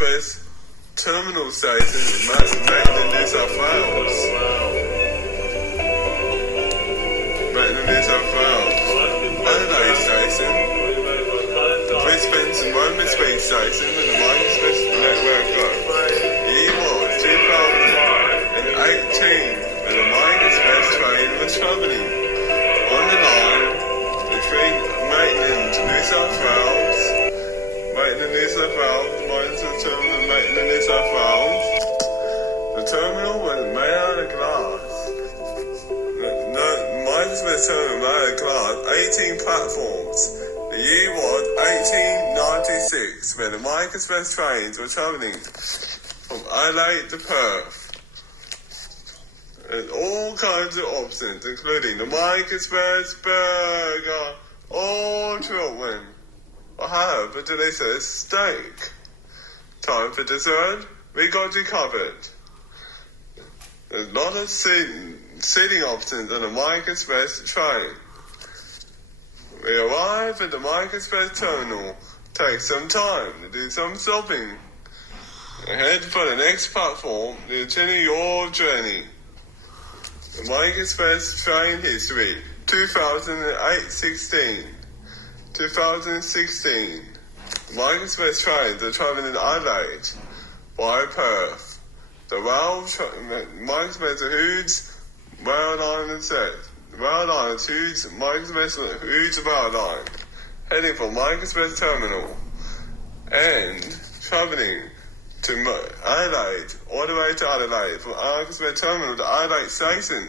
Express terminal station in Maitland, New South Wales. Maitland, New South Wales. Adelaide station. The Brisbane and Roma Speed station and the Mike Express network goes. The year was 2018 when the Mike Express train was travelling on the line between Maitland, New South Wales, Maitland, New South Wales, Morrison Terminal, Maitland, New South Wales. The terminal was made out of glass. Mike Express terminal made out of glass, 18 platforms. The year was 1896 when the Mike Express trains were travelling from Adelaide to Perth. And all kinds of options, including the Mike Express burger or children. I have a delicious steak. Time for dessert? We got you covered. There's a lot of seating options on the Mike Express train. We arrive at the Mike Express terminal. Take some time to do some shopping. Head for the next platform to continue your journey. The Mike Express train history, 2016. The Mike Express trains are travelling in Adelaide via Perth. The Mike Express huge rail line and set. The rail line is huge Mike Express huge rail line, heading for Mike Express terminal and travelling to Adelaide, all the way to Adelaide, from Mike Express terminal to Adelaide station.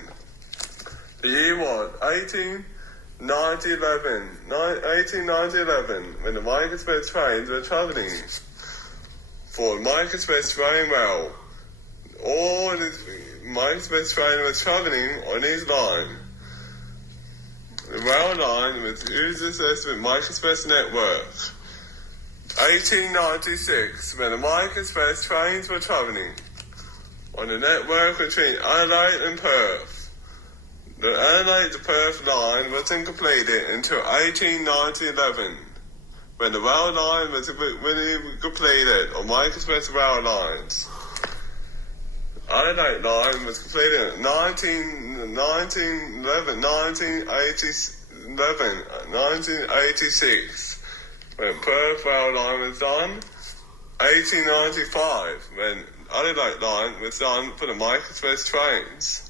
The year was 1811, when the Mike Express trains were travelling for Mike Express train rail. All the Mike Express train was travelling on his line. The rail line was used with Mike Express network. 1896, when the Mike Express trains were travelling on the network between Adelaide and Perth. The Adelaide to Perth line wasn't completed until 1811, when the rail line was completed on Mike Express rail lines. Adelaide line was completed in 1986, when Perth rail line was done. 1895, when Adelaide line was done for the Mike Express trains.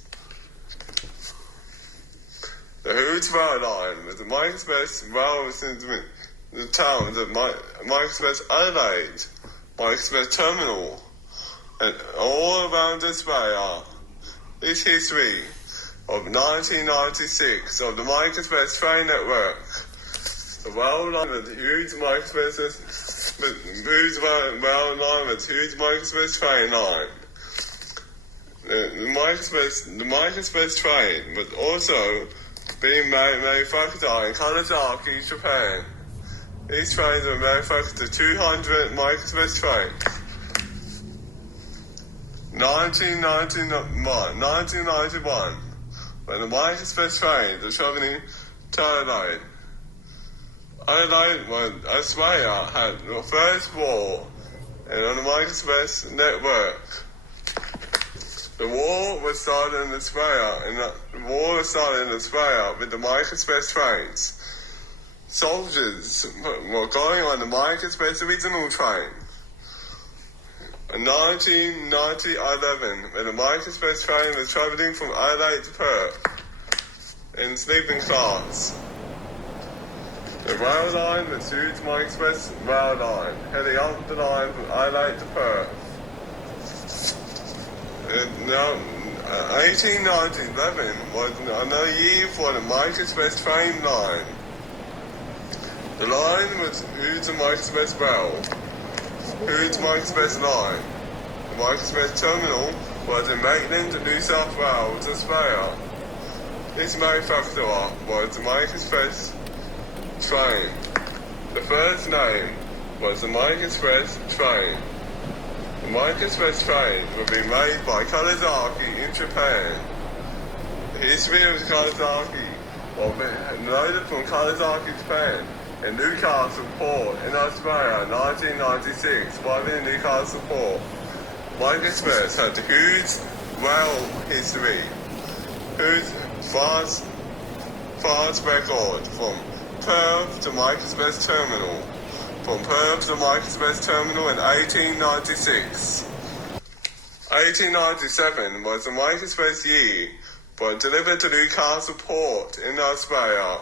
The Hoods rail line was the Mike Express rail in the towns of Mike Express Adelaide, Mike Express terminal, and all around Australia. This history of 1996 of the Mike Express train network. The rail line was huge Mike Express, huge rail line was huge Mike Express train line. The Mike Express train was also being manufactured in Kawasaki, Japan. These trains were manufactured to 200 Mike Express trains. 1991, when the Mike Express trains were travelling to Adelaide. Adelaide, Australia had the first war on the Mike Express network. The war was started in Australia, with the Mike Express trains. Soldiers were going on the Mike Express original train. In 1911, when the Mike Express train was travelling from Adelaide to Perth in sleeping class. The rail line was huge Mike Express rail line, heading up the line from Adelaide to Perth. Now, 1811 was another year for the Mike Express train line. The line was huge Mike Express rail, huge Mike Express line. The Mike Express terminal was in Maitland, New South Wales, Australia. This manufacturer was the Mike Express train. The first name was the Mike Express train. The Mike Express train will be made by Kawasaki in Japan. The history of Kawasaki was noted from Kawasaki, Japan. in Newcastle Port in Australia, 1996, driving in Newcastle Port. Mike Express had a huge rail history, huge fast record from Perth to Mike Express Terminal. From Perth to Mike Express Terminal in 1896. 1897 was the Mike Express year, but delivered to Newcastle Port in Australia.